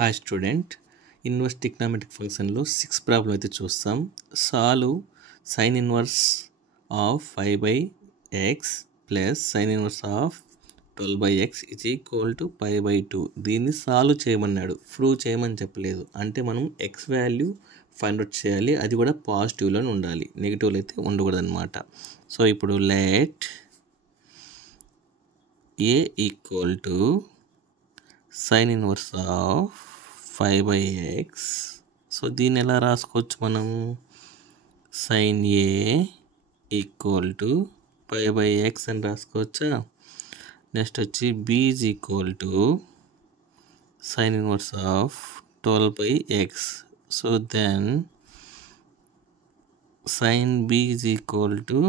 Hi student, inverse trigonometric ఫంక్షన్లో 6 problem అయితే చూస్తాం. Solve sine inverse of 5/x plus sine inverse of 12/x is equal to π/2. దీన్ని solve చేయమన్నాడు, prove చేయమని చెప్పలేదు. అంటే మనం ఎక్స్ వాల్యూ ఫైండ్ అవుట్ చేయాలి, అది కూడా పాజిటివ్లోనే ఉండాలి, నెగిటివ్లో అయితే ఉండకూడదు అనమాట. సో ఇప్పుడు let a equal to sine inverse of 5/x. So దీన్ని ఎలా రాసుకోవచ్చు మనం? Sign A equal to π/x అని రాసుకోవచ్చా? నెక్స్ట్ వచ్చి b is equal to sine inverse of 12/x. So then sine b is equal to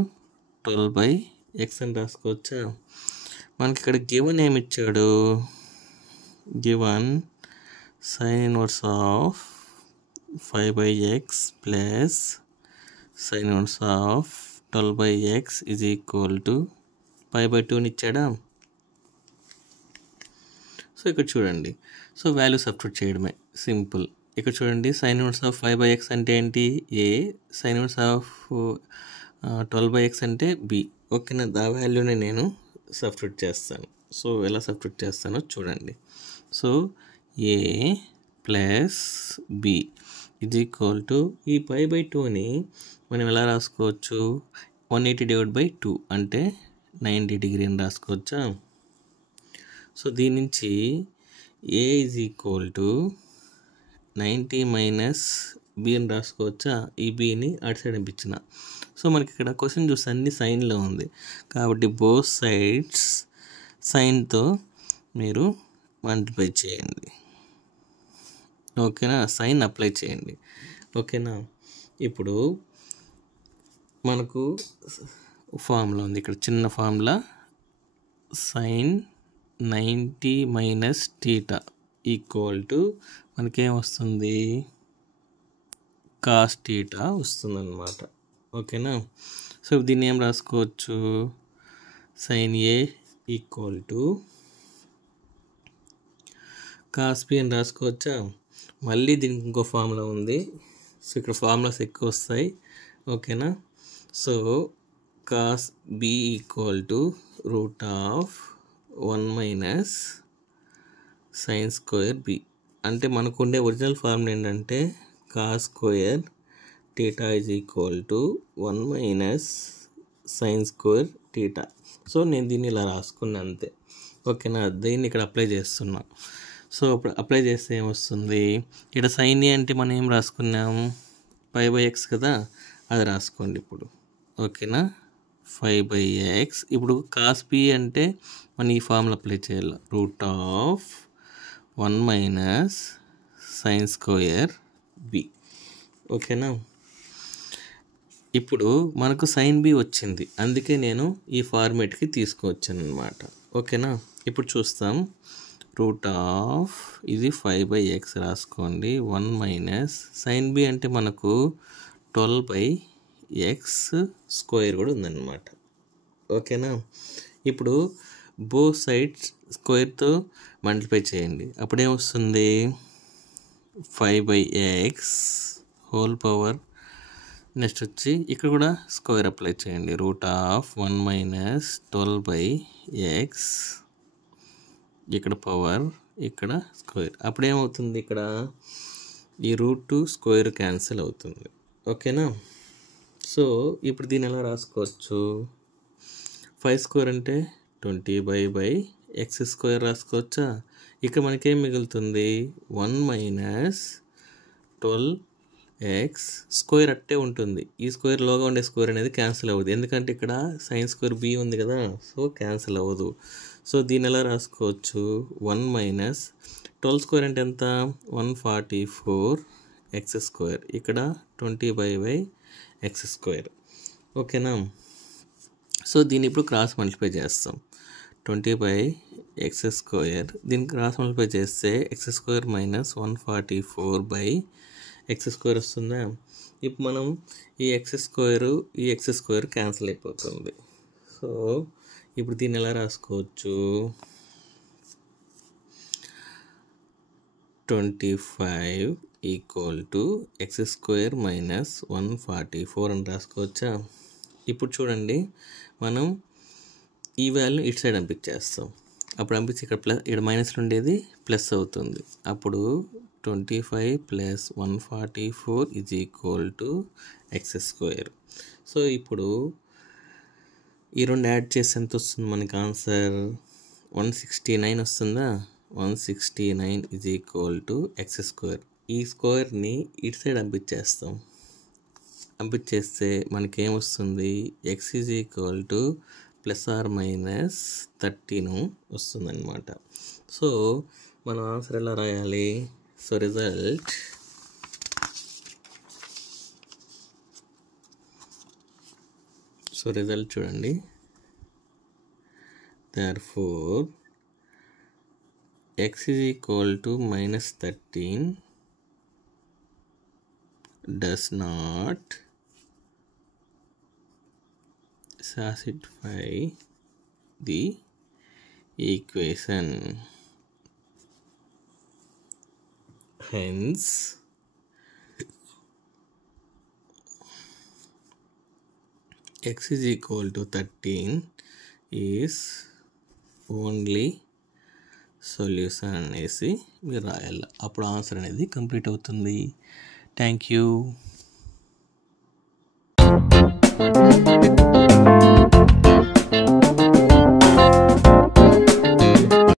12/x అని రాసుకోవచ్చా? మనకి ఇక్కడ గివెన్ ఏమి ఇచ్చాడు? Given sine inverse of 5/x plus sine inverse of 12/x is equal to π/2 ఇచ్చాడా? So ఇక్కడ చూడండి, so value substitute చేయడమే, సింపుల్. ఇక్కడ చూడండి, సైన్ ఇన్వర్స్ ఆఫ్ 5/x అంటే ఏంటి? ఏ. సైన్ ఇన్వర్స్ ఆఫ్ 12/x అంటే బి. ఓకేనా? దా వాల్యూని నేను సబ్స్టిట్యూట్ చేస్తాను. సో ఎలా సబ్స్టిట్యూట్ చేస్తానో చూడండి. So A plus B is equal to ఈ π/2ని మనం ఎలా రాసుకోవచ్చు? 180/2 అంటే 90 డిగ్రీ అని రాసుకోవచ్చా? సో దీని నుంచి A is equal to 90 minus B అని రాసుకోవచ్చా? ఈ బిని అటు సైడ్ పంపించిన. సో మనకి ఇక్కడ క్వశ్చన్ చూస్తే అన్ని సైన్లో ఉంది కాబట్టి బోత్ సైడ్స్ సైన్తో మీరు మల్టిప్లై చేయండి. ఓకేనా? సైన్ అప్లై చేయండి. ఓకేనా? ఇప్పుడు మనకు ఫార్ములా ఉంది, ఇక్కడ చిన్న formula. Sine 90 minus theta equal to మనకేం వస్తుంది? కాస్ టీటా వస్తుందన్నమాట. ఓకేనా? సో దీన్ని ఏం రాసుకోవచ్చు? Sine A equal to cos B అని రాసుకోవచ్చా? మళ్ళీ దీనికి ఇంకో ఫార్ములా ఉంది. సో ఇక్కడ ఫార్ములాస్ ఎక్కువ వస్తాయి. ఓకేనా? So cos B equal to root of 1 minus sine square B. అంటే మనకు ఉండే ఒరిజినల్ ఫార్ములా ఏంటంటే cos square theta is equal to 1 minus sine square theta. So నేను దీన్ని ఇలా రాసుకున్నా అంతే. ఓకేనా? దీన్ని ఇక్కడ అప్లై చేస్తున్నా. సో అప్పుడు అప్లై చేస్తే ఏమొస్తుంది? ఇక్కడ సైన్ ఏ అంటే మనం ఏం రాసుకున్నాం? π/x కదా, అది రాసుకోండి ఇప్పుడు. ఓకేనా? 5/x. ఇప్పుడు కాస్ బి అంటే మనం ఈ ఫార్ములా అప్లై చేయాలి, root of 1 minus sine square B. ఓకేనా? ఇప్పుడు మనకు సైన్ బి వచ్చింది, అందుకే నేను ఈ ఫార్మేట్కి తీసుకువచ్చాను అనమాట. ఓకేనా? ఇప్పుడు చూస్తాం. రూట్ ఆఫ్ ఇది 5/x రాసుకోండి, 1 మైనస్ సైన్ బి అంటే మనకు 12/x స్క్వేర్ కూడా ఉందన్నమాట. ఓకేనా? ఇప్పుడు బోత్ సైడ్స్ స్క్వేర్తో మల్టిప్లై చేయండి, అప్పుడేమొస్తుంది? 5/x whole power. నెక్స్ట్ వచ్చి ఇక్కడ కూడా స్క్వేర్ అప్లై చేయండి, రూట్ ఆఫ్ 1 మైనస్ 12/x, ఇక్కడ పవర్, ఇక్కడ స్క్వేర్. అప్పుడేమవుతుంది? ఇక్కడ ఈ రూట్ స్క్వేర్ క్యాన్సిల్ అవుతుంది. ఓకేనా? సో ఇప్పుడు దీన్ని ఎలా రాసుకోవచ్చు? 5 స్క్వేర్ అంటే 20/x స్క్వేర్ రాసుకోవచ్చా? ఇక్కడ మనకేం మిగులుతుంది? 1 మైనస్ 12x స్క్వేర్ అట్టే ఉంటుంది. ఈ స్క్వేర్ లోగా ఉండే స్క్వేర్ అనేది క్యాన్సిల్ అవ్వదు, ఎందుకంటే ఇక్కడ సైన్ స్క్వేర్ బి ఉంది కదా, సో క్యాన్సిల్ అవ్వదు. సో దీన్ని ఎలా రాసుకోవచ్చు? 1 మైనస్ 12 స్క్వేర్ అంటే ఎంత? 144x స్క్వేర్, ఇక్కడ 20/x స్క్వేర్. ఓకేనా? సో దీన్ని ఇప్పుడు క్రాస్ మల్టిప్లై చేస్తాం. 20/x స్క్వేర్, దీన్ని క్రాస్ మల్టిప్లై చేస్తే x square minus 144/x square వస్తుందా? ఇప్పుడు మనం ఈ x స్క్వేర్ క్యాన్సిల్ అయిపోతుంది. సో ఇప్పుడు దీన్ని ఎలా రాసుకోవచ్చు? 25 equal to x square minus 144 అని రాసుకోవచ్చా? ఇప్పుడు చూడండి, మనం ఈ వాల్యూ ఇటు సైడ్ పంపించేస్తాం. అప్పుడు పంపించి ఇక్కడ మైనస్లో ఉండేది ప్లస్ అవుతుంది. అప్పుడు 25 plus 144 is equal to x square. So ఇప్పుడు ఈ రెండు యాడ్ చేసి ఎంత వస్తుంది మనకి ఆన్సర్? 169 వస్తుందా? 169 is equal to x square. ఈ స్క్వేర్ని ఇటు సైడ్ పంపించేస్తాం. పంపించేస్తే మనకేమొస్తుంది? X is equal to plus or minus 13 వస్తుందన్నమాట. సో మనం ఆన్సర్ ఎలా రాయాలి? సో రిజల్ట్ చూడండి. therefore x is equal to minus 13 does not satisfy the equation. Hence x is equal to 13 is only solution అనేసి మీరు రాయాలి. అప్పుడు ఆన్సర్ అనేది కంప్లీట్ అవుతుంది. Thank you.